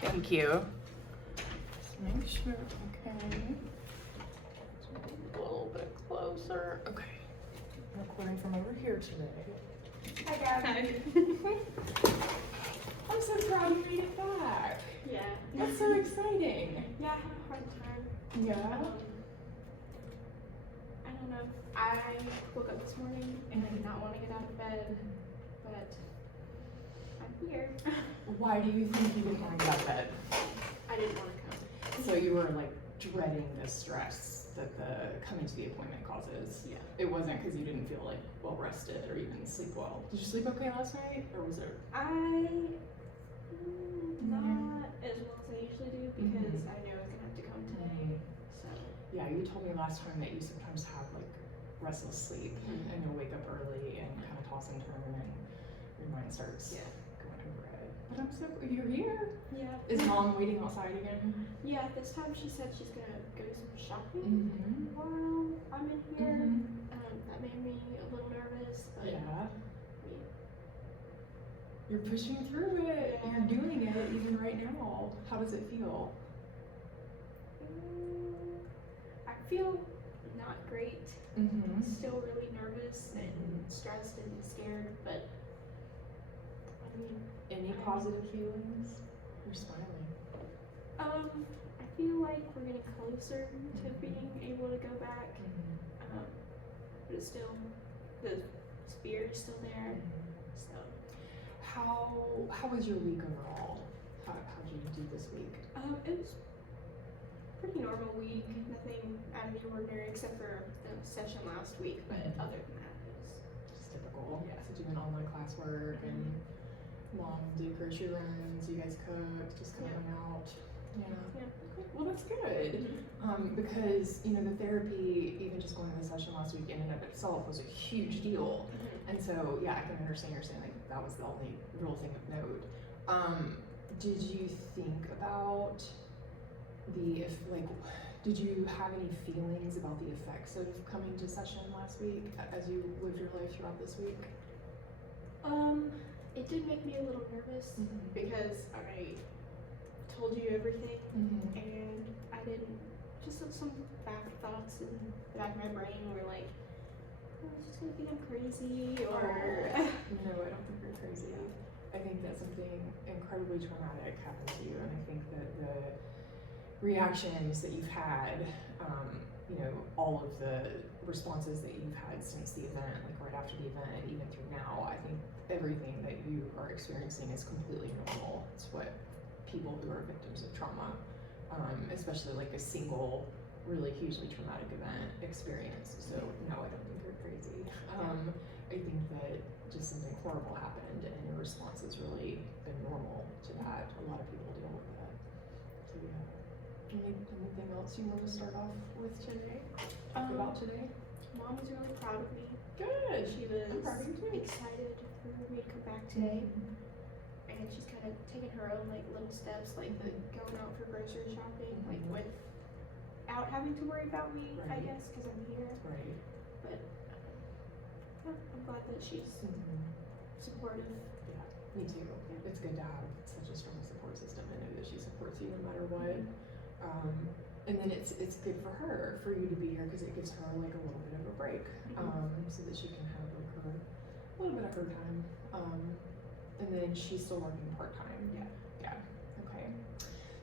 Thank you. Just make sure, okay. A little bit closer. Okay. I'm recording from over here today. Hi, Gabby. I'm so proud you made it back. Yeah. That's so exciting. Yeah, I had a hard time. Yeah? I don't know. I woke up this morning and I did not want to get out of bed, but I'm here. Why do you think you didn't want to get out of bed? I didn't want to come. So you were like dreading the stress that the coming to the appointment causes. Yeah. It wasn't because you didn't feel like well rested or even sleep well. Did you sleep okay last night, or was it? Not as well as I usually do because I know I was gonna have to come today. So Yeah, you told me last time that you sometimes have like restless sleep and you'll wake up early and kind of toss and turn and your mind starts going overhead. But I'm so you're here. yeah. Is Mom waiting outside again? Yeah. This time she said she's gonna go do some shopping while I'm in here. That made me a little nervous, but Yeah. yeah. You're pushing through it. Yeah. You're doing it even right now. How does it feel? I feel not great. Still really nervous and stressed and scared, but I mean, Any positive feelings? You're smiling. I feel like we're getting closer to being able to go back. But it's still, the spirit is still there. So, How was your week overall? How did you do this week? it was pretty normal week. Nothing out of the ordinary except for the session last week. But other than that, it was Just typical. Yeah. So doing online classwork and Mom did grocery runs. You guys cooked, just kind of went out. Yeah. Yeah. Okay. Well, that's good. Because you know the therapy, even just going to the session last week in and of itself was a huge deal. And so yeah, I can understand you're saying like that was the only real thing of note. Did you think about did you have any feelings about the effects of coming to session last week as you lived your life throughout this week? It did make me a little nervous because I told you everything and I didn't, just some back thoughts in the back of my brain were like, oh, it's just gonna think I'm crazy or No, I don't think you're crazy. I think that something incredibly traumatic happened to you, and I think that the reactions that you've had, you know, all of the responses that you've had since the event, like right after the event and even through now, I think everything that you are experiencing is completely normal. It's what people who are victims of trauma, especially like a single, really hugely traumatic event experience. So no, I don't think you're crazy. I think that just something horrible happened and your response has really been normal to that. A lot of people deal with that. So yeah. Anything else you want to start off with today? Talk about today? Mom was really proud of me. Good. She was I'm proud of you too. excited for me to come back today. And she's kind of taken her own like little steps, like the going out for grocery shopping, like without having to worry about me, I Right. guess, because I'm here. Right. But yeah, I'm glad that she's supportive. Yeah, me too. It's good to have such a strong support system and know that she supports you no matter what. And then it's good for her, for you to be here, because it gives her like a little bit of a break, so that she can have like her a little bit of her time. And then she's still working part-time. Yeah. Okay.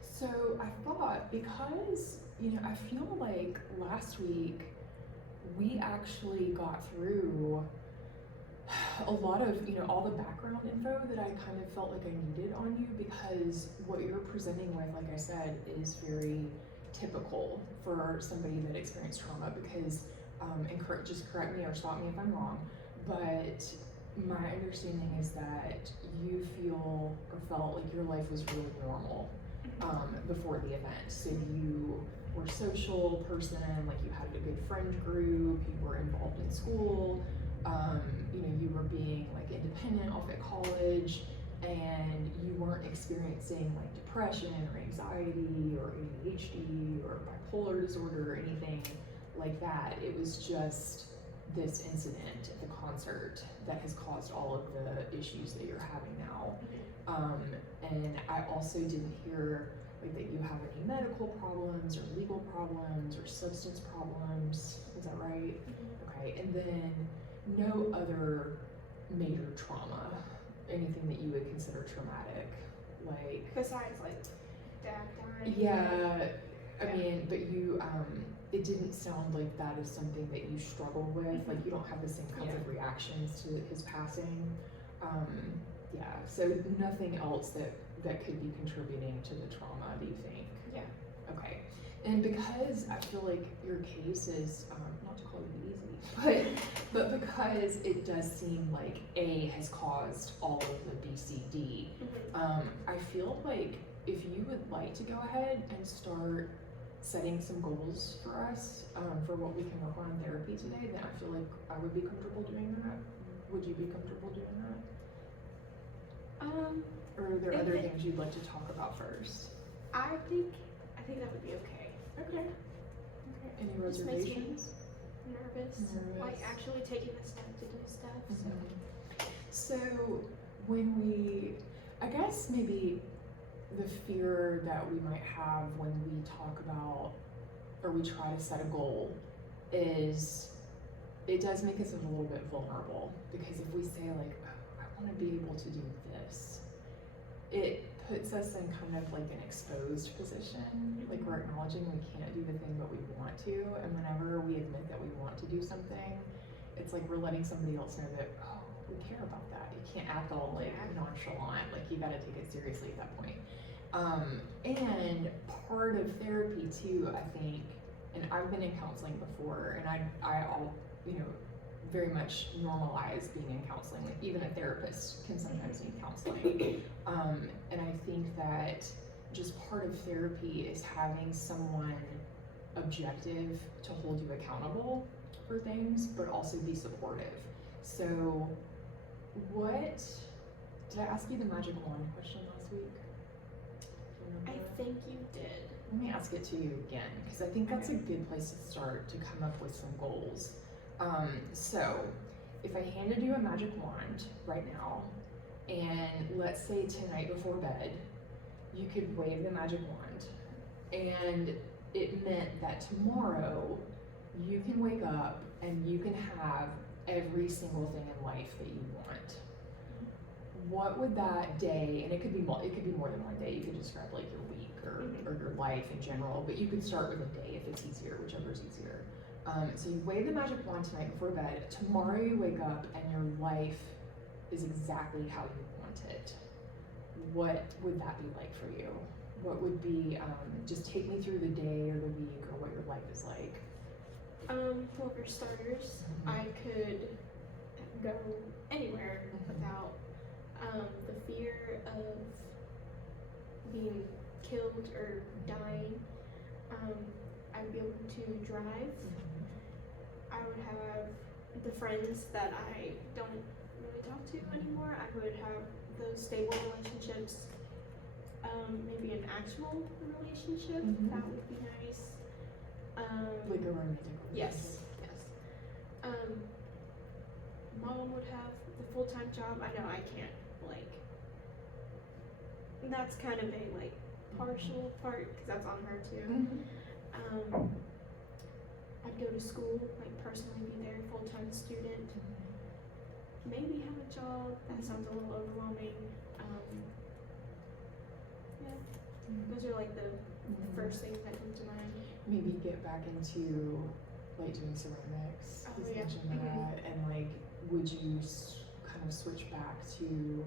So I thought, because you know, I feel like last week we actually got through a lot of, you know, all the background info that I kind of felt like I needed on you, because what you're presenting with, like I said, is very typical for somebody that experienced trauma. Because, and just correct me or stop me if I'm wrong, but my understanding is that you feel or felt like your life was really normal before the event. So you were a social person, like you had a good friend group, you were involved in school, you know, you were being like independent off at college, and you weren't experiencing like depression or anxiety or ADHD or bipolar disorder or anything like that. It was just this incident at the concert that has caused all of the issues that you're having now. And I also didn't hear like that you have any medical problems or legal problems or substance problems. Is that right? Okay, and then no other major trauma, anything that you would consider traumatic, like Besides, like, dad dying. yeah. I Yeah. mean, but you, it didn't sound like that is something that you struggle with. Like you don't have the same kinds of reactions to his passing. Yeah. So nothing else that could be contributing to the trauma, do you think? Yeah. Okay. And because I feel like your case is, not to call you easy, but because it does seem like A has caused all of the BCD, I feel like if you would like to go ahead and start setting some goals for us, for what we can work on in therapy today, then I feel like I would be comfortable doing that. Would you be comfortable doing that? Or are there other things you'd like to talk about first? I think that would be okay. Okay. Any Just makes me reservations? Nervous. Like actually taking the step to do stuff. So So when I guess maybe the fear that we might have when we talk about or we try to set a goal is it does make us a little bit vulnerable, because if we say like, oh, I want to be able to do this, it puts us in kind of like an exposed position. Like we're acknowledging we can't do the thing but we want to, and whenever we admit that we want to do something, it's like we're letting somebody else know that, oh, we care about that. You can't act all like nonchalant, like you gotta take it seriously at that point. And part of therapy too, I think, and I've been in counseling before, and I'll, very much normalize being in counseling. Like even a therapist can sometimes need counseling. And I think that just part of therapy is having someone objective to hold you accountable for things, but also be supportive. So did I ask you the magic wand question last week? Do you I remember? think you did. Let me ask it to you again, because I think that's a good place to start to come up with some goals. So if I handed you a magic wand right now, and let's say tonight before bed, you could wave the magic wand, and it meant that tomorrow you can wake up and you can have every single thing in life that you want. What would that day, and it could be more than one day, you could describe like your week or your life in general, but you could start with a day if it's easier, whichever is easier. So you wave the magic wand tonight before bed. Tomorrow you wake up and your life is exactly how you want it. What would that be like for you? What would be, just take me through the day or the week or what your life is like. Well, for starters, I could go anywhere without the fear of being killed or dying. I'd be able to drive. I would have the friends that I don't really talk to anymore. I would have those stable relationships. Maybe an actual relationship. That would be nice. Like a romantic Yes. Mom would have the full-time job. I know I can't, like, that's kind of a, like, partial part, because that's on her too. I'd go to school, like, personally be there, full-time student. Maybe have a job. That sounds a little overwhelming. Those are, like, the first things that come to mind. Maybe get back into like doing ceramics. Oh, He's yeah. mentioned that, and like, would you kind of switch back to?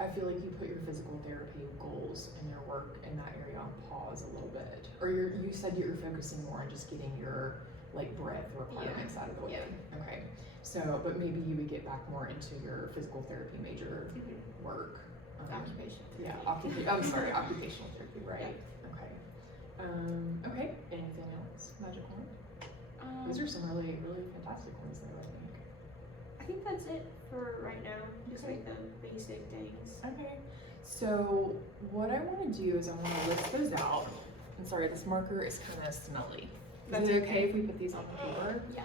I feel like you put your physical therapy goals and your work in that area on pause a little bit, or you said you're focusing more on just getting your like breath requirements out of the way. Yeah. Okay, so but maybe you would get back more into your physical therapy major work. Occupation. Yeah, occupational therapy, right? Okay. Okay. Anything else? Magic wand? Those are some really, really fantastic ones though, I I think that's it for right now. Just like the basic things. think. Okay. So what I want to do is I want to list those out. I'm sorry, this marker is kind of smelly. That's Is it okay. okay if we put these on the paper? Yeah.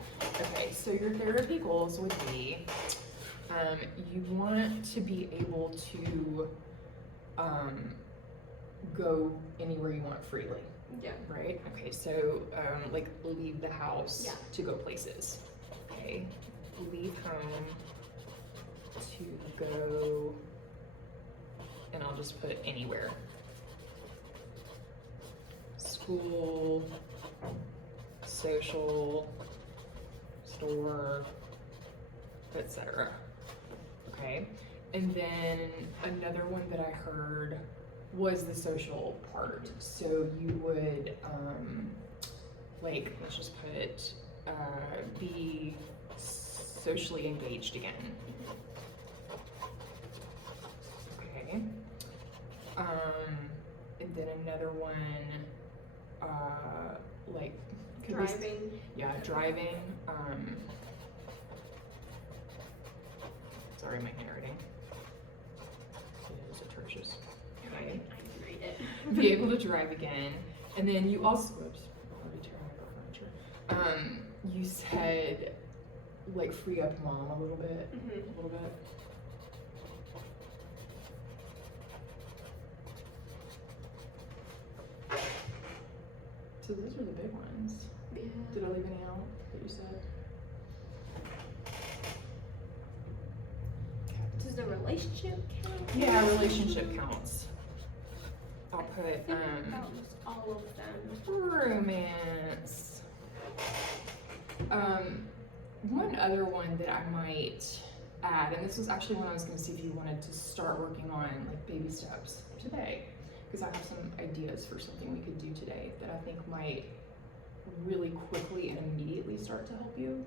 Okay, so your therapy goals would be You want to be able to go anywhere you want freely, Yeah. right? Okay, so like leave the house Yeah. to go places. Okay, leave home to go, and I'll just put anywhere. School, social, store, etc. Okay, and then another one that I heard was the social part. So you would like, let's just put be socially engaged again. Okay. And then another one, like could be- Driving. yeah, driving. Sorry, my handwriting is atrocious. Okay. I can read it. Be able to drive again, and then you also, whoops, already tearing up our furniture. You said like free up mom a little bit, Mhm. a little bit. So those are the big ones. Yeah. Did I leave any out that you said? Does the relationship count? Yeah, relationship counts. I'll put I think almost all of them. romance. One other one that I might add, and this was actually when I was going to see if you wanted to start working on like baby steps today, because I have some ideas for something we could do today that I think might really quickly and immediately start to help you.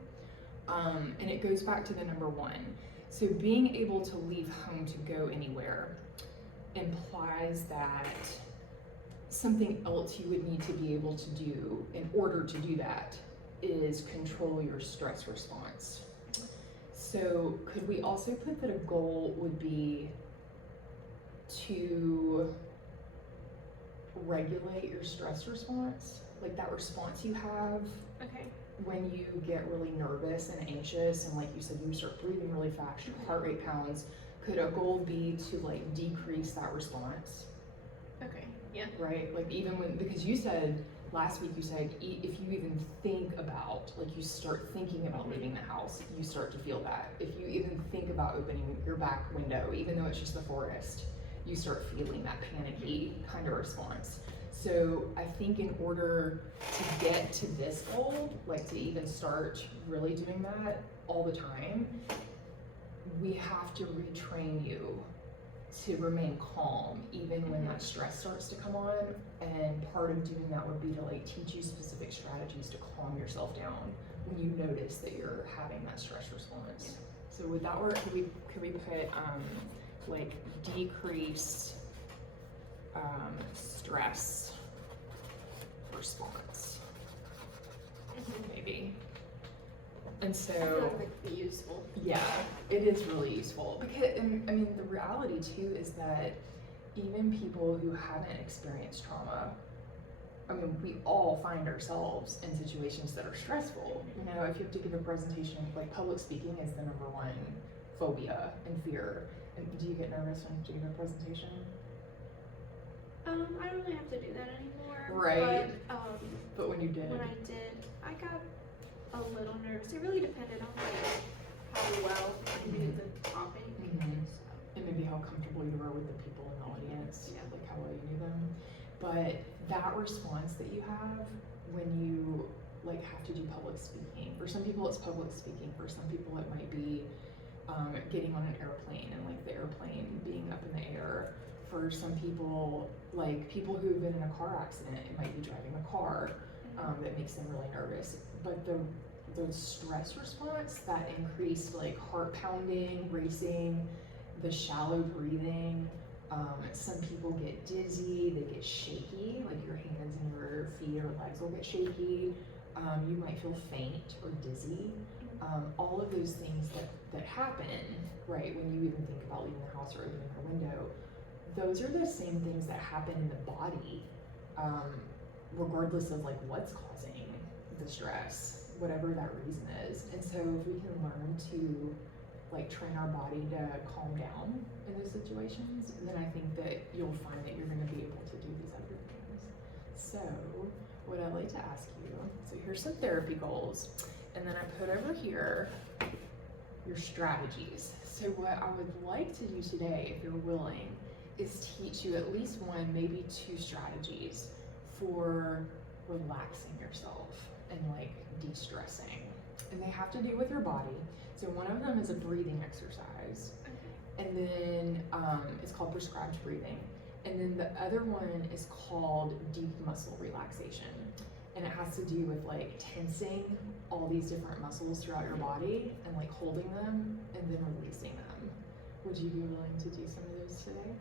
And it goes back to the number one. So being able to leave home to go anywhere implies that something else you would need to be able to do in order to do that is control your stress response. So could we also put that a goal would be to regulate your stress response? Like that response you have Okay. when you get really nervous and anxious, and like you said, you start breathing really fast, your heart rate pounds. Could a goal be to like decrease that response, Okay. Yeah. right? Like even when, because you said last week, you said if you even think about, like you start thinking about leaving the house, you start to feel that. If you even think about opening your back window, even though it's just the forest, you start feeling that panicky kind of response. So I think in order to get to this goal, like to even start really doing that all the time, we have to retrain you to remain calm even when that stress starts to come on. And part of doing that would be to like teach you specific strategies to calm yourself down when you notice that you're having that stress response. So would that work? Could we put like decrease stress response, maybe? And I so feel like that could be useful. yeah, it is really useful because, and, I mean, the reality too is that even people who haven't experienced trauma, I mean, we all find ourselves in situations that are stressful. You know, if you have to give a presentation, like public speaking is the number one phobia and fear. And do you get nervous when you have to give a presentation? I don't really have to do that anymore. Right. But But when you did, when I did, I got a little nervous. It really depended on like how well I knew the topic. Mhm. So, and maybe how comfortable you were with the people in the audience, Yeah. like how well you knew them. But that response that you have when you like have to do public speaking, for some people it's public speaking, for some people it might be getting on an airplane and like the airplane being up in the air. For some people, like people who've been in a car accident, it might be driving a car that makes them really nervous. But the stress response, that increased like heart pounding, racing, the shallow breathing. Some people get dizzy, they get shaky, like your hands and your feet or legs will get shaky. You might feel faint or dizzy. All of those things that happen, right, when you even think about leaving the house or opening a window, those are the same things that happen in the body, regardless of like what's causing the stress, whatever that reason is. And so if we can learn to like train our body to calm down in those situations, then I think that you'll find that you're going to be able to do these other things. So what I'd like to ask you, so here's some therapy goals, and then I put over here your strategies. So what I would like to do today, if you're willing, is teach you at least one, maybe two strategies for relaxing yourself and like de-stressing. And they have to do with your body. So one of them is a breathing exercise, and then it's called prescribed breathing. And then the other one is called deep muscle relaxation. And it has to do with like tensing all these different muscles throughout your body and like holding them and then releasing them. Would you be willing to do some of those today?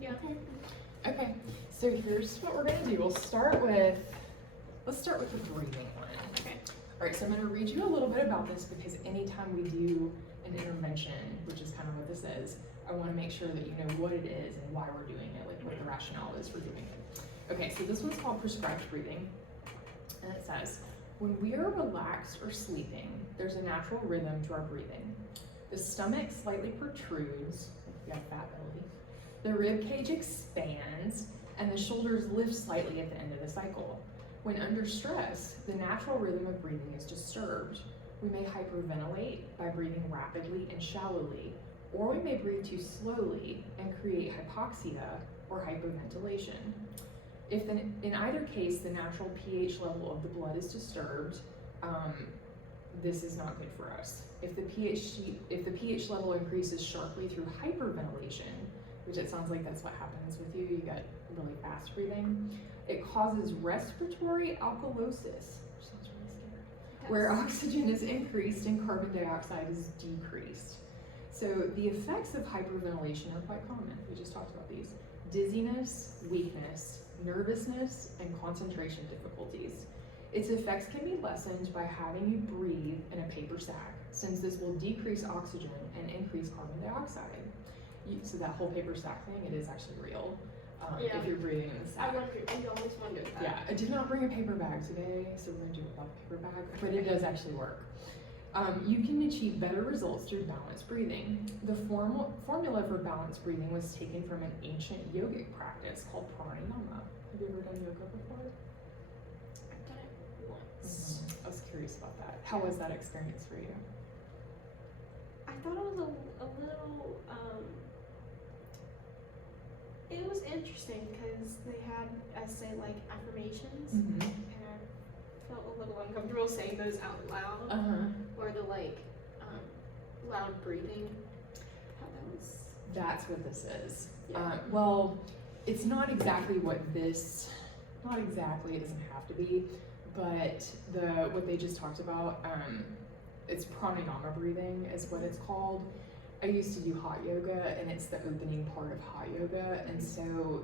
Yeah. Okay, so here's what we're gonna do. Let's start with the breathing one. Okay. All right, so I'm gonna read you a little bit about this because anytime we do an intervention, which is kind of what this is, I wanna make sure that you know what it is and why we're doing it, like what the rationale is for doing it. Okay, so this one's called prescribed breathing. And it says, when we are relaxed or sleeping, there's a natural rhythm to our breathing. The stomach slightly protrudes, if you have a fat belly, the rib cage expands, and the shoulders lift slightly at the end of the cycle. When under stress, the natural rhythm of breathing is disturbed. We may hyperventilate by breathing rapidly and shallowly, or we may breathe too slowly and create hypoxia or hyperventilation. If in either case the natural pH level of the blood is disturbed, this is not good for us. If the pH level increases sharply through hyperventilation, which it sounds like that's what happens with you, you got really fast breathing, it causes respiratory alkalosis, which sounds really scary, where oxygen is increased and carbon dioxide is decreased. So the effects of hyperventilation are quite common. We just talked about these. Dizziness, weakness, nervousness, and concentration difficulties. Its effects can be lessened by having you breathe in a paper sac, since this will decrease oxygen and increase carbon dioxide. So that whole paper sac thing, it is actually real. Yeah. If you're breathing in the sac. I always wondered that. Yeah, I did not bring a paper bag today, so we're gonna do it without a paper bag, but it does actually work. You can achieve better results through balanced breathing. The formula for balanced breathing was taken from an ancient yogic practice called pranayama. Have you ever done yoga before? I've done it once. I was curious about that. How was that experience for you? I thought it was a little, it was interesting because they had us say like affirmations, and I felt a little uncomfortable saying those out loud, or the like, loud breathing. How that was. That's what this is. Yeah. Well, it's not exactly what this, not exactly, it doesn't have to be, but what they just talked about, it's pranayama breathing is what it's called. I used to do hot yoga, and it's the opening part of hot yoga, and so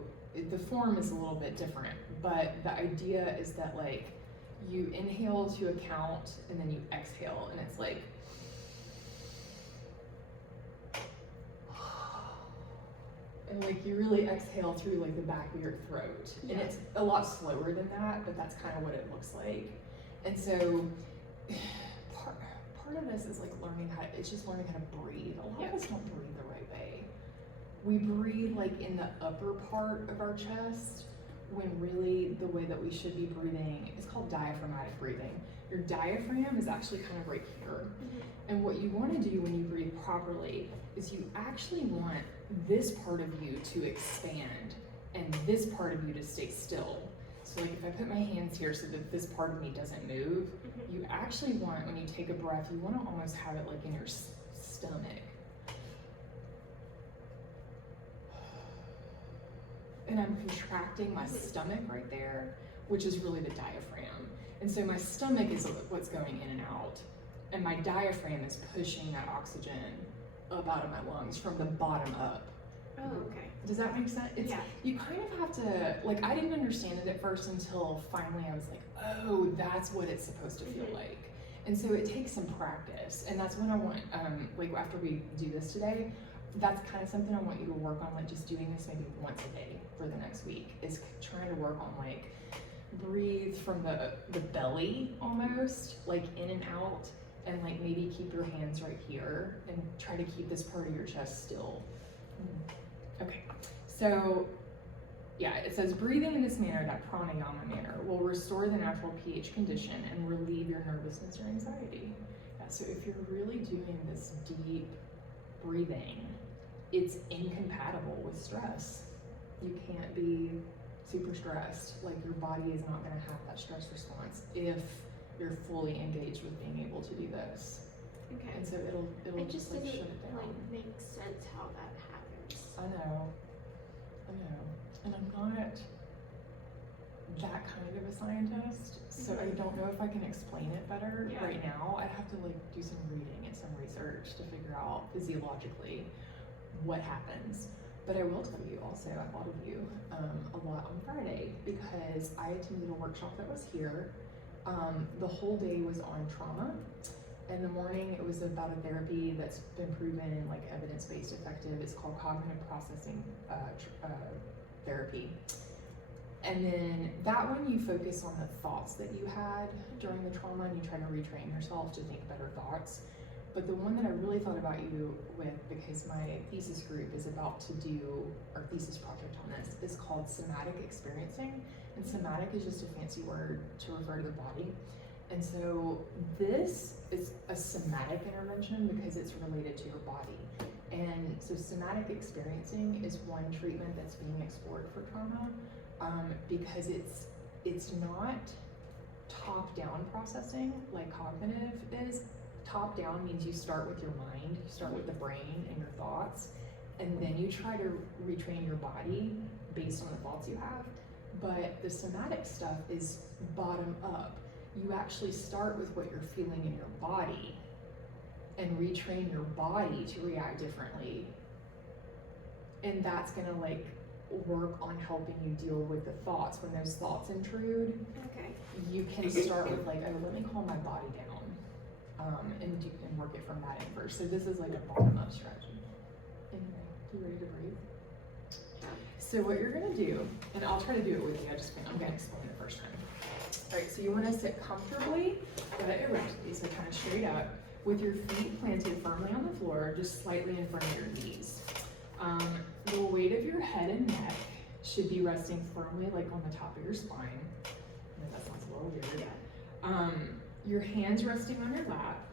the form is a little bit different, but the idea is that like you inhale to a count and then you exhale, and it's like and like you really exhale through like the back of your throat. And Yeah. it's a lot slower than that, but that's kind of what it looks like. And so part of this is like learning it's just learning how to breathe. A lot of us don't breathe the right way. We breathe like in the upper part of our chest, when really the way that we should be breathing is called diaphragmatic breathing. Your diaphragm is actually kind of right here. And what you want to do when you breathe properly is you actually want this part of you to expand and this part of you to stay still. So like if I put my hands here so that this part of me doesn't move, you actually want, when you take a breath, you want to almost have it like in your stomach. And I'm contracting my stomach right there, which is really the diaphragm. And so my stomach is what's going in and out, and my diaphragm is pushing that oxygen up out of my lungs from the bottom up. Oh, okay. Does that make sense? Yeah. You kind of have to, like, I didn't understand it at first until finally I was like, oh, that's what it's supposed to feel like. And so it takes some practice, and that's when I want, like after we do this today, that's kind of something I want you to work on, like just doing this maybe once a day for the next week, is trying to work on like breathe from the belly almost, like in and out, and like maybe keep your hands right here and try to keep this part of your chest still. Okay, so yeah, it says breathing in this manner, that pranayama manner, will restore the natural pH condition and relieve your nervousness or anxiety. Yeah, so if you're really doing this deep breathing, it's incompatible with stress. You can't be super stressed. Like your body is not gonna have that stress response if you're fully engaged with being able to do this. Okay. And so it'll It just just like doesn't shut it down. like make sense how that happens. I know. And I'm not that kind of a scientist, so I don't know if I can explain it better Yeah. right now. I'd have to like do some reading and some research to figure out physiologically what happens. But I will tell you also, I thought of you a lot on Friday because I attended a workshop that was here. The whole day was on trauma. In the morning, it was about a therapy that's been proven like evidence-based effective. It's called cognitive processing therapy. And then that one you focus on the thoughts that you had during the trauma and you try to retrain yourself to think better thoughts. But the one that I really thought about you with, because my thesis group is about to do our thesis project on this, is called somatic experiencing. And somatic is just a fancy word to refer to the body. And so this is a somatic intervention because it's related to your body. And so somatic experiencing is one treatment that's being explored for trauma because it's not top-down processing like cognitive is. Top-down means you start with your mind, you start with the brain and your thoughts, and then you try to retrain your body based on the thoughts you have. But the somatic stuff is bottom up. You actually start with what you're feeling in your body and retrain your body to react differently. And that's gonna like work on helping you deal with the thoughts. When those thoughts intrude, Okay. you can start with like, oh, let me calm my body down, and work it from that end first. So this is like a bottom up strategy. Anyway, you ready to breathe? Yeah. So what you're gonna do, and I'll try to do it with you, I'm gonna explain it first time. All right, so you wanna sit comfortably, but erectly, so kind of straight up, with your feet planted firmly on the floor, just slightly in front of your knees. The weight of your head and neck should be resting firmly like on the top of your spine. I know that sounds a little weird. Your hands resting on your lap,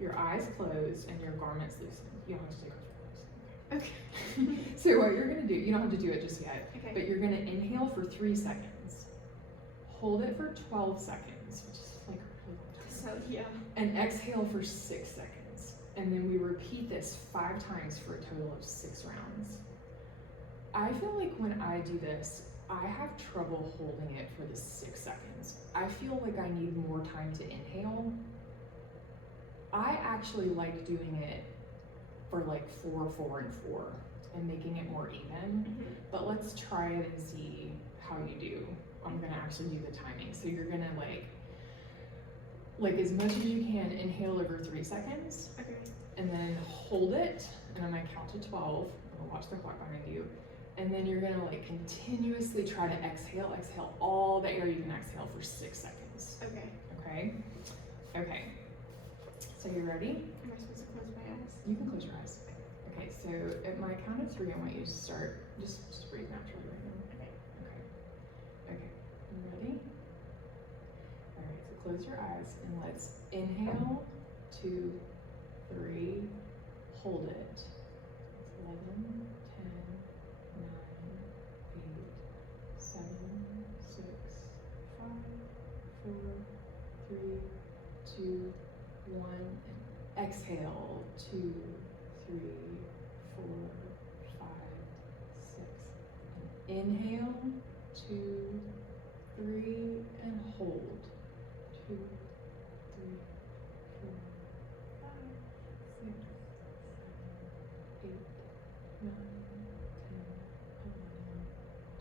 your eyes closed, and your garments loosened. You don't have to take off your clothes. Okay. So what you're gonna do, you don't have to do it just yet, Okay. but you're gonna inhale for 3 seconds. Hold it for 12 seconds, which is like a really long time. So yeah. And exhale for 6 seconds. And then we repeat this 5 times for a total of 6 rounds. I feel like when I do this, I have trouble holding it for the 6 seconds. I feel like I need more time to inhale. I actually like doing it for like 4, 4, and 4 and making it more even. But let's try it and see how you do. I'm gonna actually do the timing. So you're gonna like as much as you can inhale over 3 seconds. Okay. And then hold it, and I'm gonna count to 12. I'm gonna watch the clock behind you. And then you're gonna like continuously try to exhale all the air you can exhale for 6 seconds. Okay. Okay? Okay. So you ready? Am I supposed to close my eyes? You can close your eyes. Okay, so at my count of 3, I want you to start, just breathe naturally right now. Okay. Okay. You ready? Alright, so close your eyes and let's inhale, 2, 3, hold it. It's 11, 10, 9, 8, 7, 6, 5, 4, 3, 2, 1, and exhale, 2, 3, 4, 5, 6, and inhale, 2, 3, and hold, 2, 3, 4, 5, 6, 7, 8, 9, 10, 11,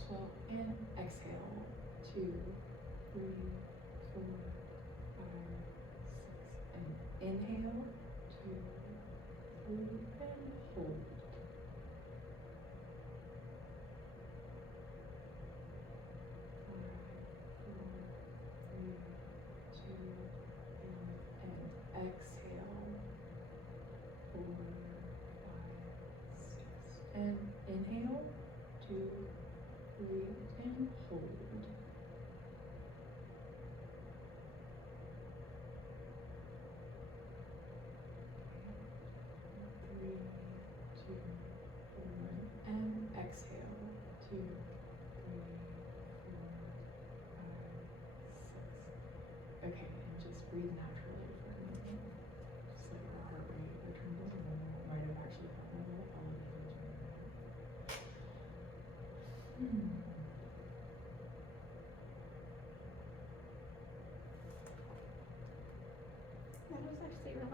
12, and exhale, 2, 3, 4, 5, 6, and inhale, 2, 3, and hold. 5, 4, 3, 2, and exhale.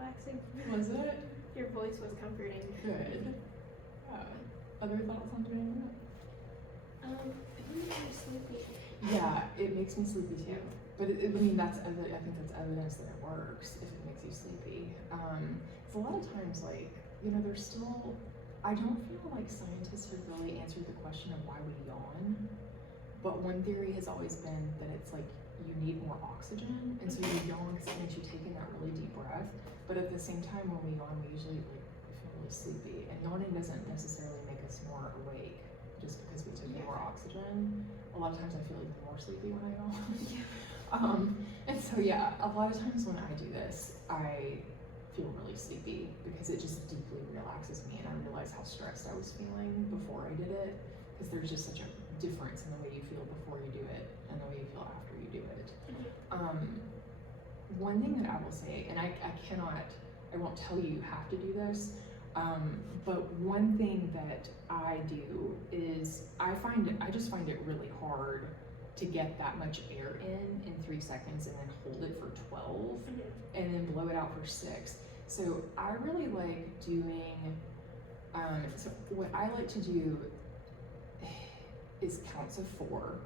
relaxing. Was it? Your voice was comforting. Good. Other thoughts on doing that? It made me sleepy. Yeah, it makes me sleepy too. But I mean, that's I think that's evidence that it works if it makes you sleepy. It's a lot of times like, you know, there's still, I don't feel like scientists have really answered the question of why we yawn. But one theory has always been that it's like you need more oxygen, and so you yawn because it makes you take in that really deep breath. But at the same time, when we yawn, we usually like feel really sleepy, and yawning doesn't necessarily make us more awake just because we took in more oxygen. A lot of times I feel even more sleepy when I yawn. And so yeah, a lot of times when I do this, I feel really sleepy because it just deeply relaxes me, and I realize how stressed I was feeling before I did it, because there's just such a difference in the way you feel before you do it and the way you feel after you do it. One thing that I will say, and I won't tell you you have to do this, but one thing that I do is I just find it really hard to get that much air in 3 seconds and then hold it for 12 and then blow it out for 6. So I really like doing, so what I like to do is counts of 4.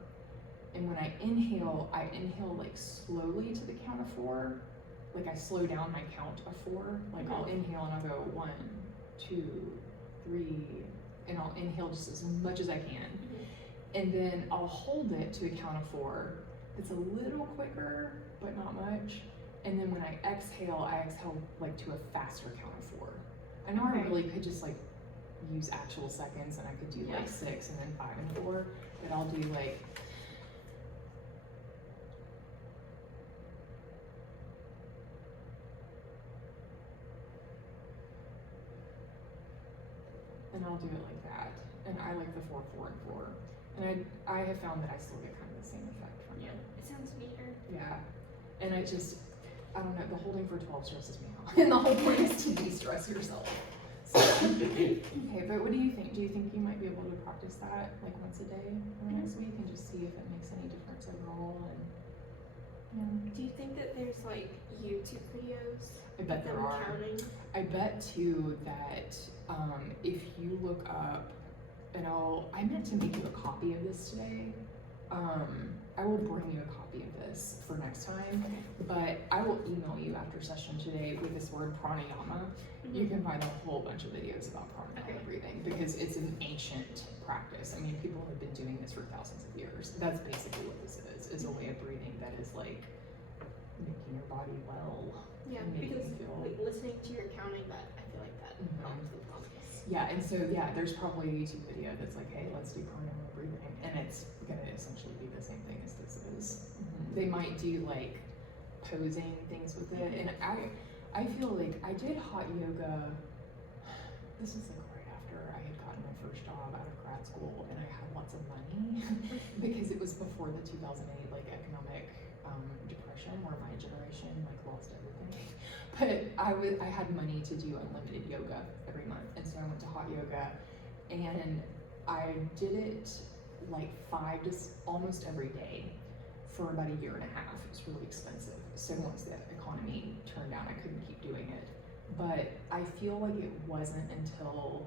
And when I inhale like slowly to the count of 4. Like I slow down my count of 4. Like I'll inhale and I'll go 1, 2, 3, and I'll inhale just as much as I can. And then I'll hold it to a count of 4. It's a little quicker, but not much. And then when I exhale like to a faster count of 4. I know I really could just like use actual seconds, and I could do like 6 and then 5 and 4, but I'll do like, and I'll do it like that. And I like the 4, 4, and 4. And I have found that I still get kind of the same effect from it. It sounds sweeter. Yeah. And I don't know, the holding for 12 stresses me out. And the whole point is to de-stress yourself. So, okay, but what do you think? Do you think you might be able to practice that like once a day for the next week and just see if it makes any difference overall? And Do you think that there's like YouTube videos? I bet there them are. Counting? I bet too that if you look up, and I meant to make you a copy of this today. I will bring you a copy of this for next time, but I will email you after session today with this word pranayama. You can find a whole bunch of videos about pranayama breathing because it's an ancient practice. I mean, people have been doing this for thousands of years. That's basically what this is a way of breathing that is like making your body well. Yeah, making because you feel like listening to your counting, that I feel like that helps with focus. Yeah, and so there's probably a YouTube video that's like, hey, let's do pranayama breathing, and it's gonna essentially be the same thing as this is. They might do like posing things with it, and I feel like I did hot yoga. This was like right after I had gotten my first job out of grad school, and I had lots of money because it was before the 2008 like economic depression where my generation like lost everything. But I had money to do unlimited yoga every month, and so I went to hot yoga, and I did it like almost every day for about a year and a half. It was really expensive. So once the economy turned down, I couldn't keep doing it. But I feel like it wasn't until,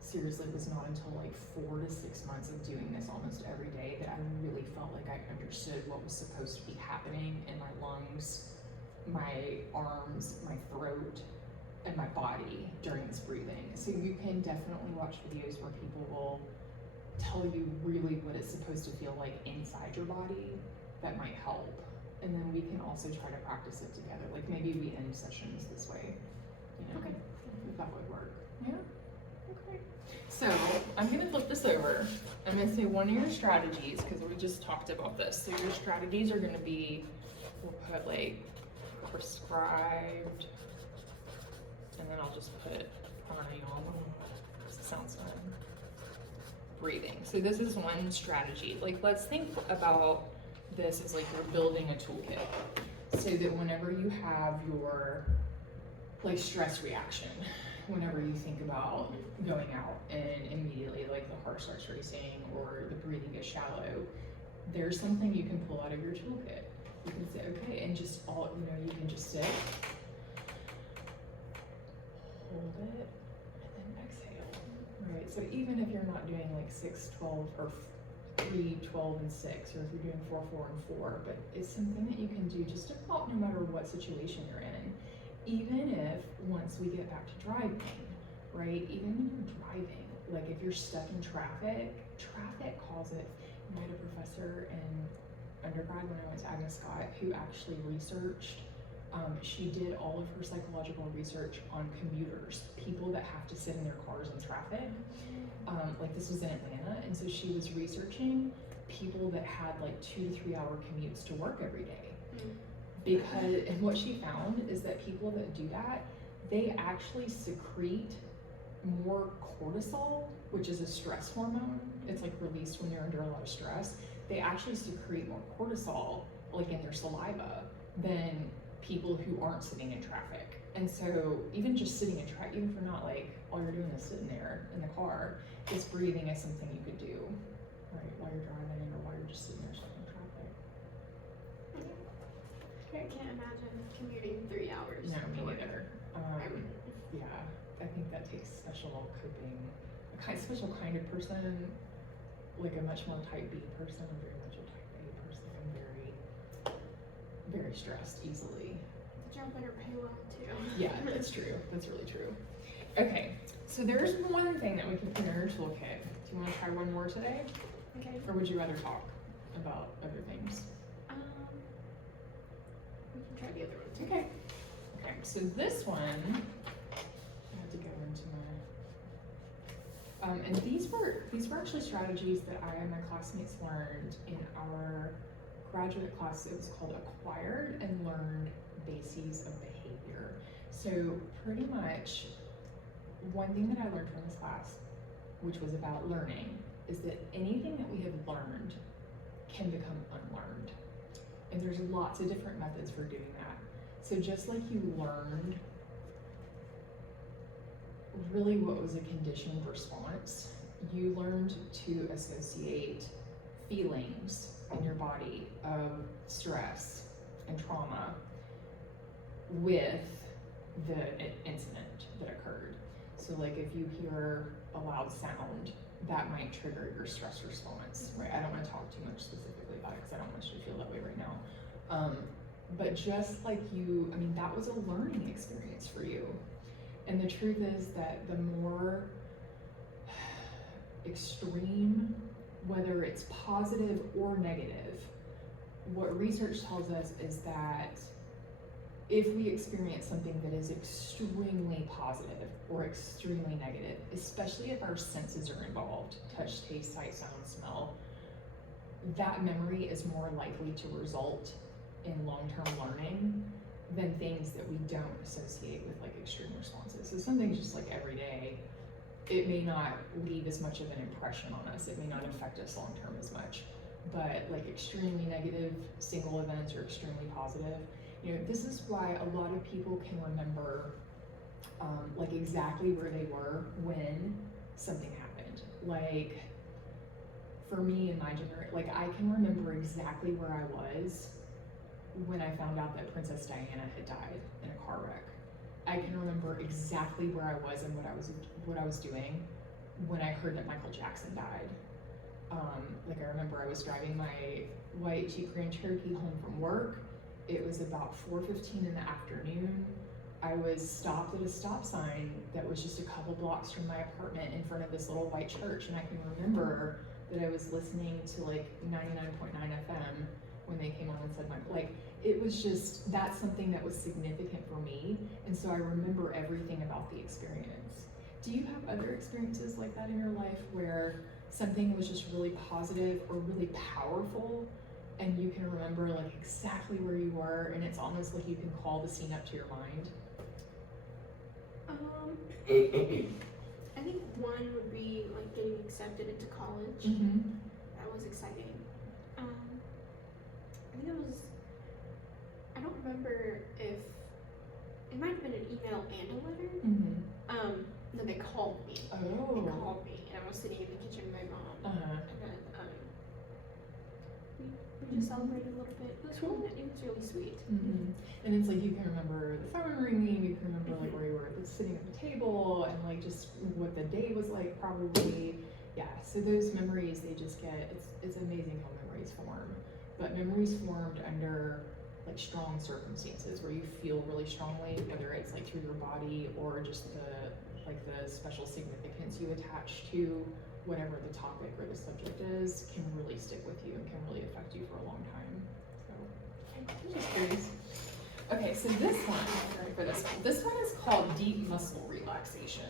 seriously, it was not until like 4 to 6 months of doing this almost every day that I really felt like I understood what was supposed to be happening in my lungs, my arms, my throat, and my body during this breathing. So you can definitely watch videos where people will tell you really what it's supposed to feel like inside your body. That might help. And then we can also try to practice it together. Like maybe we end sessions this way, you know, if that would work. Yeah, okay. So I'm gonna flip this over. I'm gonna say one of your strategies, because we just talked about this. So your strategies are gonna be, we'll put like prescribed, and then I'll just put pranayama. This sounds fun. Breathing. So this is one strategy. Like let's think about this as like you're building a toolkit, so that whenever you have your like stress reaction, whenever you think about going out and immediately like the heart starts racing or the breathing gets shallow, there's something you can pull out of your toolkit. You can say, okay, and just you can just sit it, and then exhale. Right, so even if you're not doing like 6, 12, or 3, 12, and 6, or if you're doing 4, 4, and 4, but it's something that you can do just about no matter what situation you're in. Even if once we get back to driving, right, even when you're driving, like if you're stuck in traffic causes, I had a professor in undergrad when I went to Agnes Scott who actually researched, she did all of her psychological research on commuters, people that have to sit in their cars in traffic. Like this was in Atlanta, and so she was researching people that had like 2 to 3 hour commutes to work every day. Because, and what she found is that people that do that, they actually secrete more cortisol, which is a stress hormone. It's like released when you're under a lot of stress. They actually secrete more cortisol, like in their saliva, than people who aren't sitting in traffic. And so even just sitting in traffic, even if you're not like, all you're doing is sitting there in the car, just breathing is something you could do, right, while you're driving or while you're just sitting there stuck in traffic. I can't imagine commuting 3 hours. No, to me work. neither. Yeah, I think that takes special coping, special kind of person, like a much more type B person, I'm very much a type A person. I'm very stressed easily. The job better pay well too. Yeah, that's true. That's really true. Okay, so there's one thing that we can put in our toolkit. Do you want to try one more today? Okay. Or would you rather talk about other things? We can try the other one too. Okay. Okay, so this one, I have to go into my, and these were actually strategies that I and my classmates learned in our graduate class. It was called Acquired and Learned Bases of Behavior. So pretty much, one thing that I learned from this class, which was about learning, is that anything that we have learned can become unlearned. And there's lots of different methods for doing that. So just like you learned really what was a conditioned response, you learned to associate feelings in your body of stress and trauma with the incident that occurred. So like if you hear a loud sound, that might trigger your stress response, right? I don't want to talk too much specifically about it because I don't want you to feel that way right now. But just like you, I mean, that was a learning experience for you. And the truth is that the more extreme, whether it's positive or negative, what research tells us is that if we experience something that is extremely positive or extremely negative, especially if our senses are involved, touch, taste, sight, sound, smell, that memory is more likely to result in long-term learning than things that we don't associate with like extreme responses. So something's just like every day, it may not leave as much of an impression on us. It may not affect us long-term as much, but like extremely negative single events or extremely positive, you know, this is why a lot of people can remember like exactly where they were when something happened. Like for me in my generation, like I can remember exactly where I was when I found out that Princess Diana had died in a car wreck. I can remember exactly where I was and what I was doing when I heard that Michael Jackson died. Like I remember I was driving my white Jeep Grand Cherokee home from work. It was about 4:15 in the afternoon. I was stopped at a stop sign that was just a couple blocks from my apartment in front of this little white church, and I can remember that I was listening to like 99.9 FM when they came on and said like it was just, that's something that was significant for me, and so I remember everything about the experience. Do you have other experiences like that in your life where something was just really positive or really powerful and you can remember like exactly where you were and it's almost like you can call the scene up to your mind? I think one would be like getting accepted into college. Mm-hmm. That was exciting. I think it was, I don't remember if, it might have been an email and a letter. Mm-hmm. Then they called me. They Oh. called me and I was sitting in the kitchen with my mom. Uh-huh. And then we to celebrate a little bit. It was Cool. it was really sweet. And it's like you can remember the phone ringing, you can remember like where you were sitting at the table, and like just what the day was like probably. Yeah, so those memories, they just get, it's amazing how memories form. But memories formed under like strong circumstances where you feel really strongly, whether it's like through your body or just the special significance you attach to whatever the topic or the subject is, can really stick with you and can really affect you for a long time. So I'm just curious. Okay, so this one, ready for this one? This one is called deep muscle relaxation.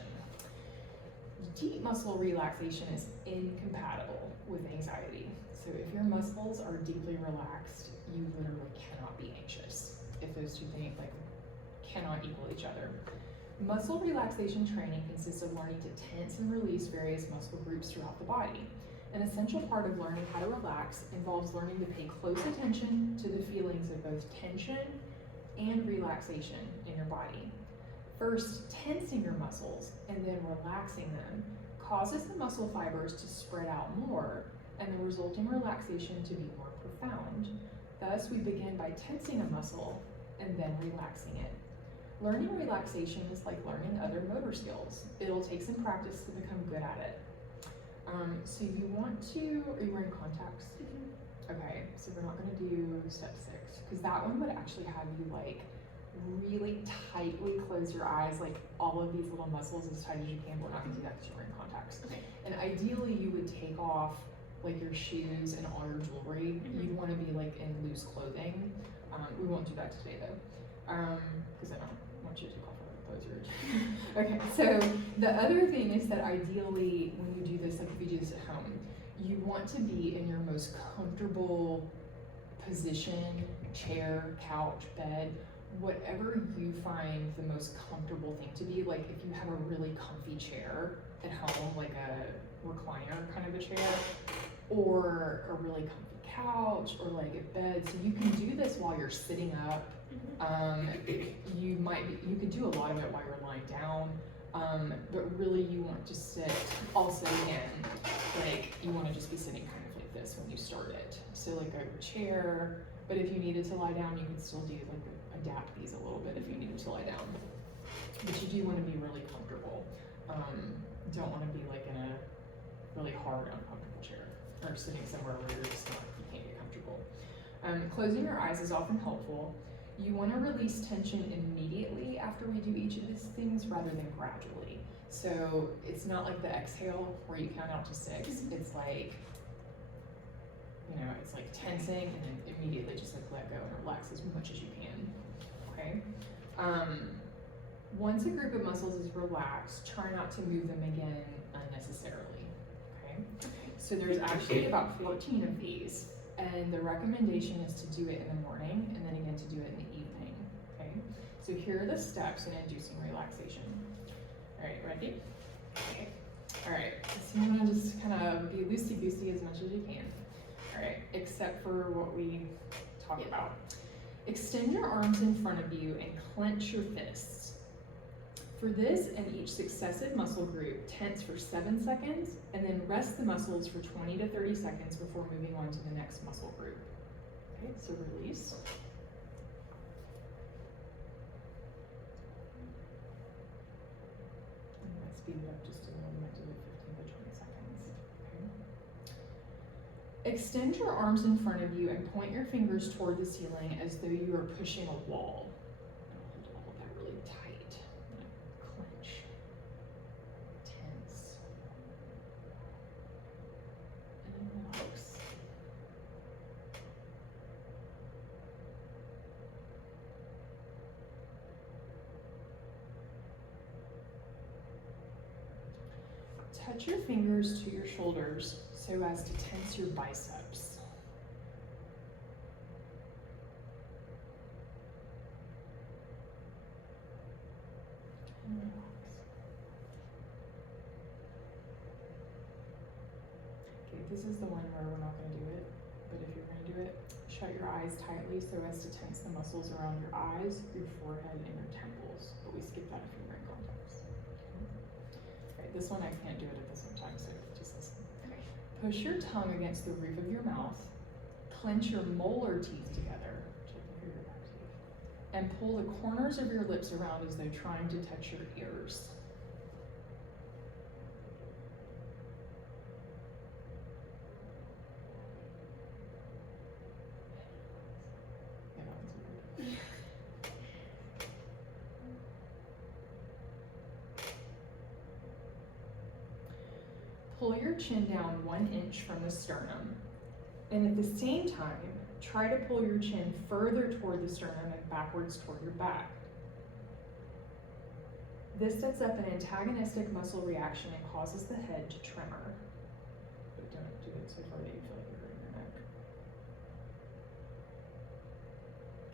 Deep muscle relaxation is incompatible with anxiety. So if your muscles are deeply relaxed, you literally cannot be anxious. If those two things like cannot equal each other. Muscle relaxation training consists of learning to tense and release various muscle groups throughout the body. An essential part of learning how to relax involves learning to pay close attention to the feelings of both tension and relaxation in your body. First, tensing your muscles and then relaxing them causes the muscle fibers to spread out more and the resulting relaxation to be more profound. Thus, we begin by tensing a muscle and then relaxing it. Learning relaxation is like learning other motor skills. It'll take some practice to become good at it. So you want to, are you wearing contacts? Okay, so we're not gonna do step 6, because that one would actually have you like really tightly close your eyes, like all of these little muscles as tight as you can. We're not gonna do that because you're wearing contacts. Okay. And ideally you would take off like your shoes and all your jewelry. You'd wanna be like in loose clothing. We won't do that today though, because I don't want you to take off all your clothes. Okay, so the other thing is that ideally when you do this, like if you do this at home, you want to be in your most comfortable position, chair, couch, bed, whatever you find the most comfortable thing to be. Like if you have a really comfy chair at home, like a recliner kind of a chair, or a really comfy couch, or like a bed, so you can do this while you're sitting up. You could do a lot of it while you're lying down, but really you want to sit also again, like you want to just be sitting kind of like this when you start it. So like a chair, but if you needed to lie down, you could still do like adapt these a little bit if you needed to lie down. But you do want to be really comfortable. Don't want to be like in a really hard, uncomfortable chair or sitting somewhere where you're just not, you can't get comfortable. Closing your eyes is often helpful. You want to release tension immediately after we do each of these things rather than gradually. So it's not like the exhale where you count out to 6. It's like, you know, it's like tensing and then immediately just like let go and relax as much as you can. Okay. Once a group of muscles is relaxed, try not to move them again unnecessarily. Okay. So there's actually about 14 of these. And the recommendation is to do it in the morning and then again to do it in the evening, okay? So here are the steps in inducing relaxation. All right, ready? Okay. All right, so you wanna just kind of be loosey-goosey as much as you can. All right, except for what we talked about. Extend your arms in front of you and clench your fists. For this and each successive muscle group, tense for 7 seconds and then rest the muscles for 20 to 30 seconds before moving on to the next muscle group. Okay, so release. I'm gonna speed it up just a little bit to 15 to 20 seconds. Okay. Extend your arms in front of you and point your fingers toward the ceiling as though you are pushing a wall. Hold that really tight. Clench. Tense. And then relax. Touch your fingers to your shoulders so as to tense your biceps. And relax. Okay, this is the one where we're not going to do it, but if you're going to do it, shut your eyes tightly so as to tense the muscles around your eyes, your forehead, and your temples. But we skip that if you're wearing contacts. Okay, this one I can't do it at the same time, so just listen. Okay. Push your tongue against the roof of your mouth, Clench your molar teeth together, which I can hear your back teeth, and pull the corners of your lips around as though trying to touch your ears. Yeah, that one's weird. Pull your chin down 1 inch from the sternum, and at the same time, try to pull your chin further toward the sternum and backwards toward your back. This sets up an antagonistic muscle reaction and causes the head to tremor. But don't do it so far that you feel like you're hurting your neck.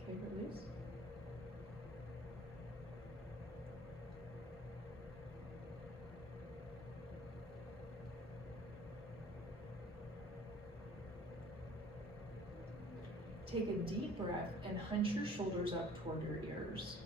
Okay, release. Take a deep breath and hunch your shoulders up toward your ears.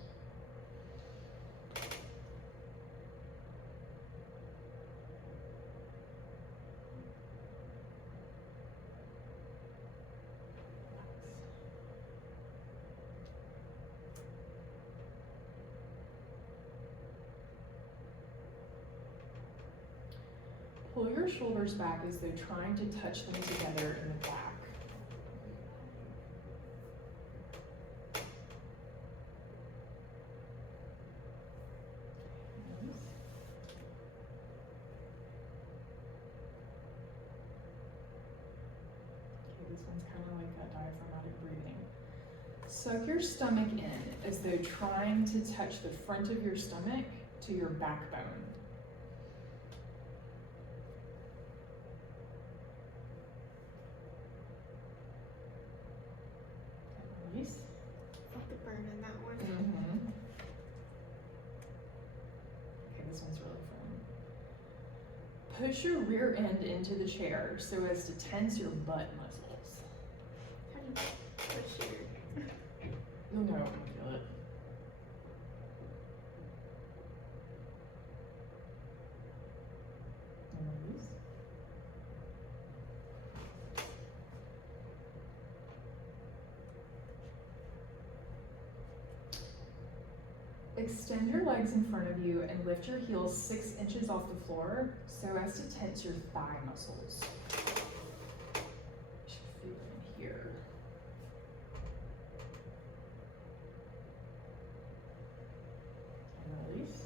Pull your shoulders back as though trying to touch them together in the back. This one's kind of like that diaphragmatic breathing. Suck your stomach in as though trying to touch the front of your stomach to your backbone. And release. Felt the burn in that one. Mm-hmm. Okay, this one's really fun. Push your rear end into the chair so as to tense your butt muscles. How do you push your... You'll know when you feel it. And release. Extend your legs in front of you and lift your heels 6 inches off the floor so as to tense your thigh muscles. You should feel it in here. And release.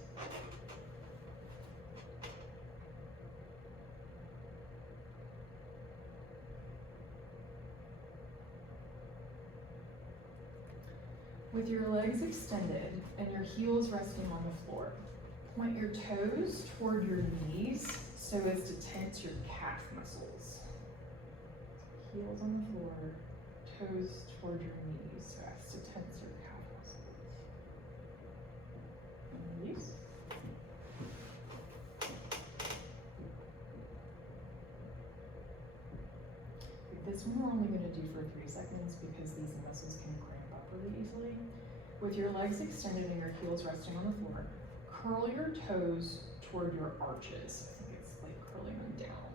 With your legs extended and your heels resting on the floor, point your toes toward your knees so as to tense your calf muscles. Heels on the floor, toes toward your knees so as to tense your calf muscles. And release. This one we're only going to do for 3 seconds because these muscles can cramp up really easily. With your legs extended and your heels resting on the floor, curl your toes toward your arches. I think it's like curling them down,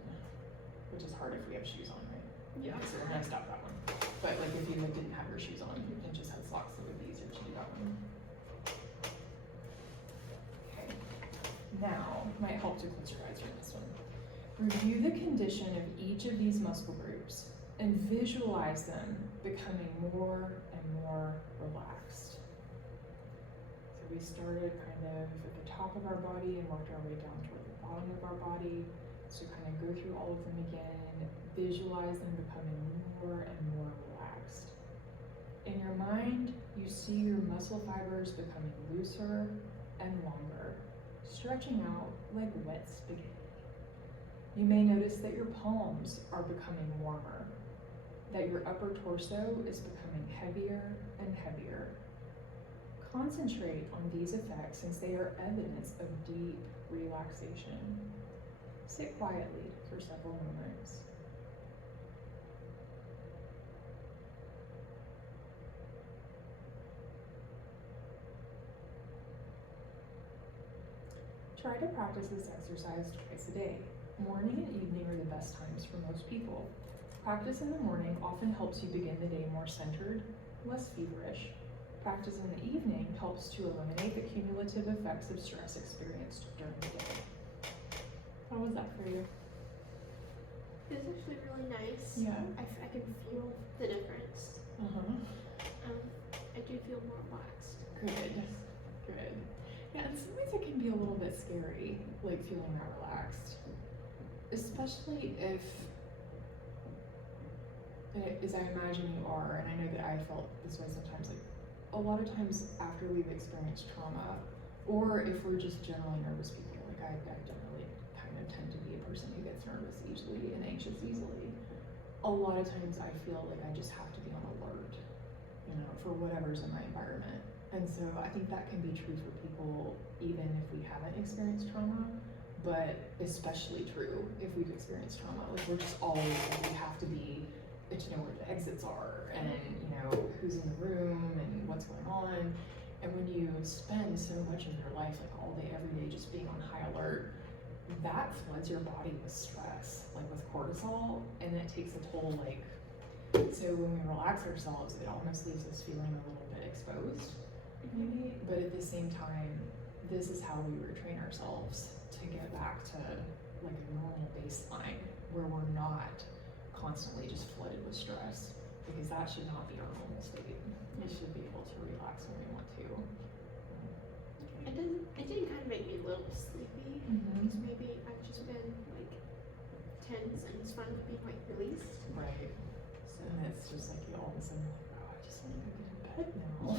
which is hard if we have shoes on, right? Yeah. Okay, so we're gonna stop that one. But like if you didn't have your shoes on and just had socks, it would be easier to do that one. Okay. Now, might help to close your eyes during this one. Review the condition of each of these muscle groups and visualize them becoming more and more relaxed. So we started kind of at the top of our body and worked our way down toward the bottom of our body. So kind of go through all of them again, visualize them becoming more and more relaxed. In your mind, you see your muscle fibers becoming looser and longer, stretching out like wet spaghetti. You may notice that your palms are becoming warmer, that your upper torso is becoming heavier and heavier. Concentrate on these effects since they are evidence of deep relaxation. Sit quietly for several moments. Try to practice this exercise twice a day. Morning and evening are the best times for most people. Practice in the morning often helps you begin the day more centered, less feverish. Practice in the evening helps to eliminate the cumulative effects of stress experienced during the day. How was that for you? It's actually really nice. Yeah. I can feel the difference. Uh-huh. I do feel more relaxed. Good. Good. Yeah, in some ways it can be a little bit scary, like feeling that relaxed. Especially if, as I imagine you are, and I know that I felt this way sometimes, like a lot of times after we've experienced trauma, or if we're just generally nervous people, like I generally kind of tend to be a person who gets nervous easily and anxious easily. A lot of times I feel like I just have to be on alert, you know, for whatever's in my environment. And so I think that can be true for people even if we haven't experienced trauma, but especially true if we've experienced trauma. Like we're just always, like, we have to be to know where the exits are and, you know, who's in the room and what's going on. And when you spend so much of your life, like all day, every day, just being on high alert, that floods your body with stress, like with cortisol, and that takes a toll, like, so when we relax ourselves, it almost leaves us feeling a little bit exposed, maybe, but at the same time, this is how we retrain ourselves to get back to like a normal baseline where we're not constantly just flooded with stress, because that should not be our normal state. We should be able to relax when we want to. It did kind of make me a little sleepy. Because maybe I've just been like tense and it's finally being like released. Right. So And it's just like you all of a sudden you're like, oh, I just want to go get in bed now.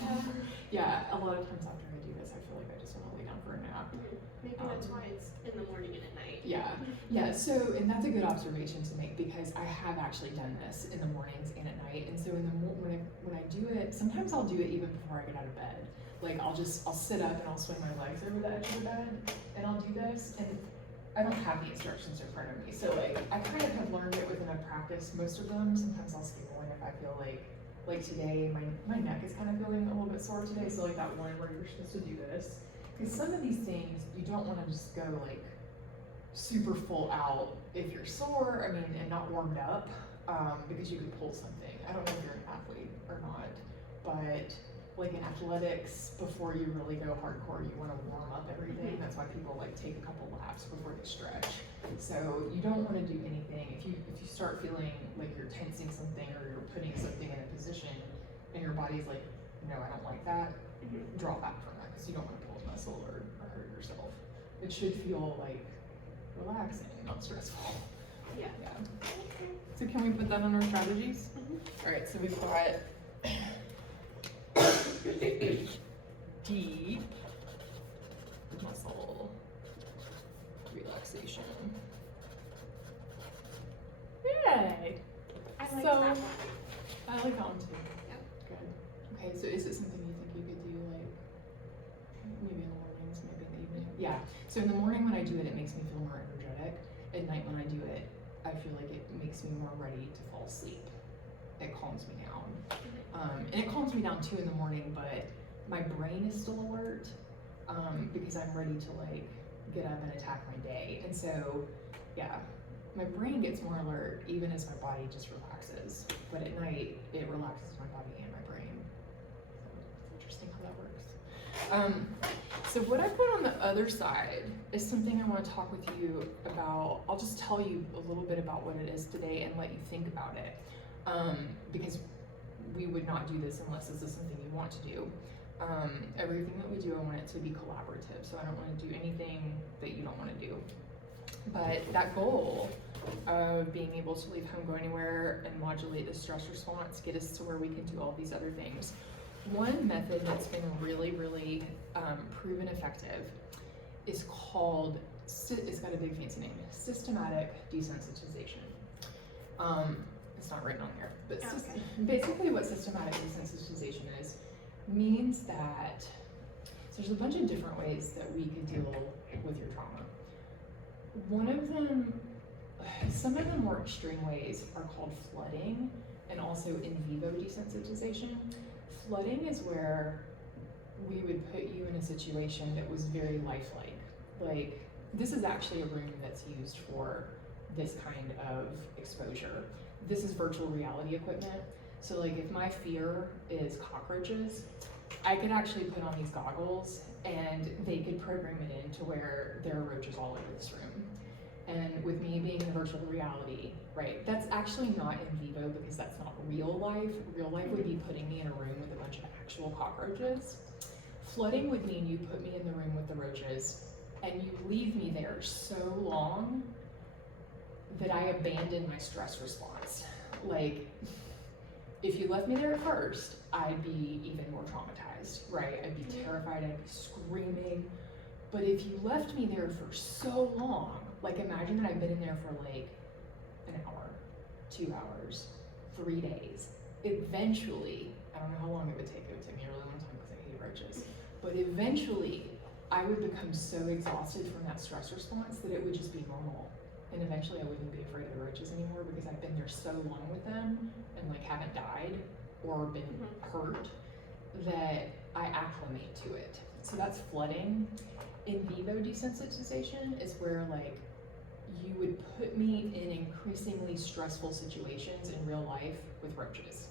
yeah. Yeah, a lot of times after I do this, I feel like I just want to lay down for a nap. Maybe that's why it's in the morning and at night. Yeah, yeah. So, and that's a good observation to make, because I have actually done this in the mornings and at night. And so, when I do it, sometimes I'll do it even before I get out of bed. Like I'll sit up and I'll swing my legs over the edge of the bed, and I'll do this. And I don't have the instructions in front of me, so like I kind of have learned it within a practice. Most of them, sometimes I'll skip one if I feel like today my neck is kind of feeling a little bit sore today. So like that one where you're supposed to do this. Because some of these things, you don't want to just go like super full out if you're sore, I mean, and not warmed up, because you could pull something. I don't know if you're an athlete or not, but like in athletics, before you really go hardcore, you want to warm up everything. That's why people like take a couple laps before they stretch. So you don't want to do anything. If you start feeling like you're tensing something or you're putting something in a position and your body's like, no, I don't like that, draw back from that, because you don't want to pull a muscle or hurt yourself. It should feel like relaxing, not stressful. Yeah. Yeah. So can we put that on our strategies? All right, so we've got deep muscle relaxation. Yay! I like So- that one. I like that one too. Yeah. Good. Okay, so is it something you think you could do, like, maybe in the mornings, maybe in the evening? Yeah, so in the morning when I do it, it makes me feel more energetic. At night when I do it, I feel like it makes me more ready to fall asleep. It calms me down. And it calms me down too in the morning, but my brain is still alert, because I'm ready to like get up and attack my day. And so, yeah, my brain gets more alert even as my body just relaxes. But at night, it relaxes my body and my brain. So it's interesting how that works. So what I put on the other side is something I want to talk with you about. I'll just tell you a little bit about what it is today and let you think about it. Because we would not do this unless this is something you want to do. Everything that we do, I want it to be collaborative, so I don't want to do anything that you don't want to do. But that goal of being able to leave home, go anywhere, and modulate the stress response, get us to where we can do all these other things. One method that's been really, really proven effective is called, it's got a big fancy name, systematic desensitization. It's not written on here, but basically what systematic desensitization is, means that so there's a bunch of different ways that we could deal with your trauma. One of them, some of the more extreme ways are called flooding and also in vivo desensitization. Flooding is where we would put you in a situation that was very lifelike. Like, this is actually a room that's used for this kind of exposure. This is virtual reality equipment. So like if my fear is cockroaches, I could actually put on these goggles and they could program it in to where there are roaches all over this room. And with me being in virtual reality, right, that's actually not in vivo because that's not real life. Real life would be putting me in a room with a bunch of actual cockroaches. Flooding would mean you put me in the room with the roaches and you leave me there so long that I abandon my stress response. Like, if you left me there at first, I'd be even more traumatized, right? I'd be terrified, I'd be screaming. But if you left me there for so long, like imagine that I've been in there for like an hour, 2 hours, 3 days. Eventually, I don't know how long it would take me a really long time because I hate roaches. But eventually, I would become so exhausted from that stress response that it would just be normal. And eventually I wouldn't be afraid of the roaches anymore because I've been there so long with them and like haven't died or been hurt that I acclimate to it. So that's flooding. In vivo desensitization is where like you would put me in increasingly stressful situations in real life with roaches.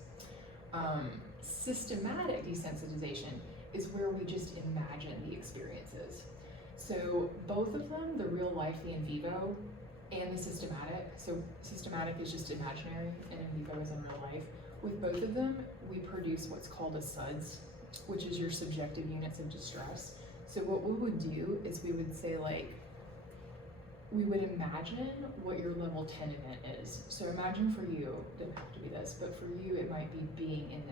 Systematic desensitization is where we just imagine the experiences. So both of them, the real life, the in vivo, and the systematic. So systematic is just imaginary and in vivo is in real life. With both of them, we produce what's called a SUDS, which is your subjective units of distress. So what we would do is we would say like, we would imagine what your level 10 event is. So imagine for you, it doesn't have to be this, but for you it might be being in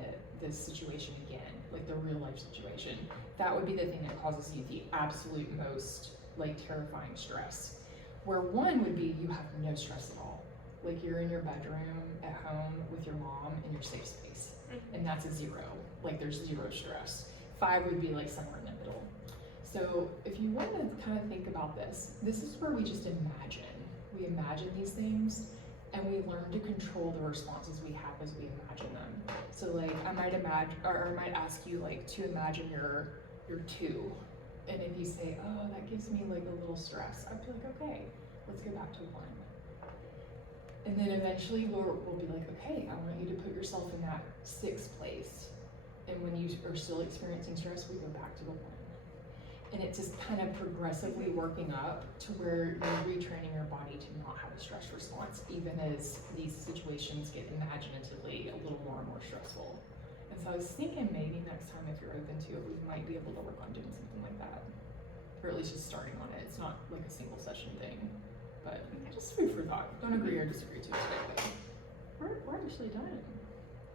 this situation again, like the real life situation. That would be the thing that causes you the absolute most like terrifying stress. Where one would be you have no stress at all. Like you're in your bedroom at home with your mom in your safe space. And that's a 0. Like there's 0 stress. 5 would be like somewhere in the middle. So if you want to kind of think about this, this is where we just imagine. We imagine these things and we learn to control the responses we have as we imagine them. So like I might imagine, or I might ask you like to imagine your 2. And if you say, oh, that gives me like a little stress, I'd be like, okay, let's go back to 1. And then eventually we'll be like, okay, I want you to put yourself in that 6th place. And when you are still experiencing stress, we go back to the 1. And it's just kind of progressively working up to where you're retraining your body to not have a stress response, even as these situations get imaginatively a little more and more stressful. And so I was thinking maybe next time, if you're open to it, we might be able to work on doing something like that. Or at least just starting on it. It's not like a single session thing, but just food for thought. Don't agree or disagree to it today, but we're actually done.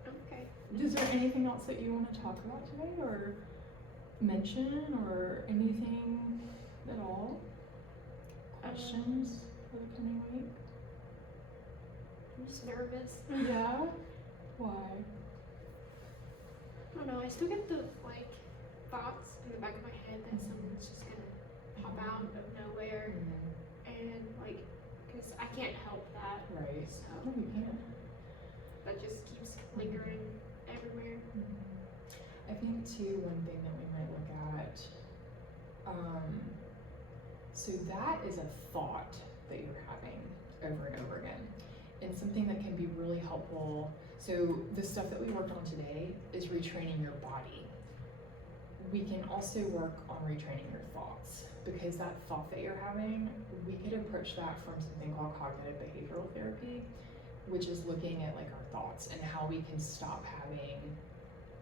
Okay. Is there anything else that you want to talk about today or mention or anything at all? Questions for the coming week? I'm just nervous. Yeah? Why? I don't know, I still get the like thoughts in the back of my head that someone's just gonna pop out of nowhere and like, cause I can't help that. Right. So No, you can't. that just keeps lingering everywhere. I think too, one thing that we might look at, so that is a thought that you're having over and over again. And something that can be really helpful, so the stuff that we worked on today is retraining your body. We can also work on retraining your thoughts, because that thought that you're having, we could approach that from something called cognitive behavioral therapy, which is looking at like our thoughts and how we can stop having.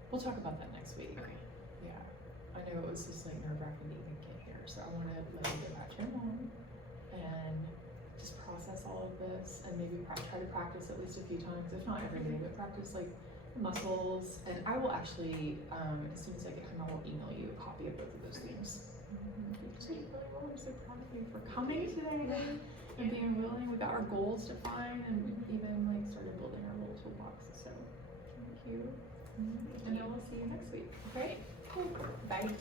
We'll talk about that next week. Okay. Yeah. I know it was just like nerve-wracking to even get here, so I want to let you get back to your mom and just process all of this and maybe try to practice at least a few times, if not every day, but practice like muscles. And I will actually, as soon as I get home, I will email you a copy of both of those things. You did really well. I'm so proud of you for coming today and being willing. We got our goals defined and we even like started building our little toolbox. So thank you. And then we'll see you next week. Okay? Cool. Bye.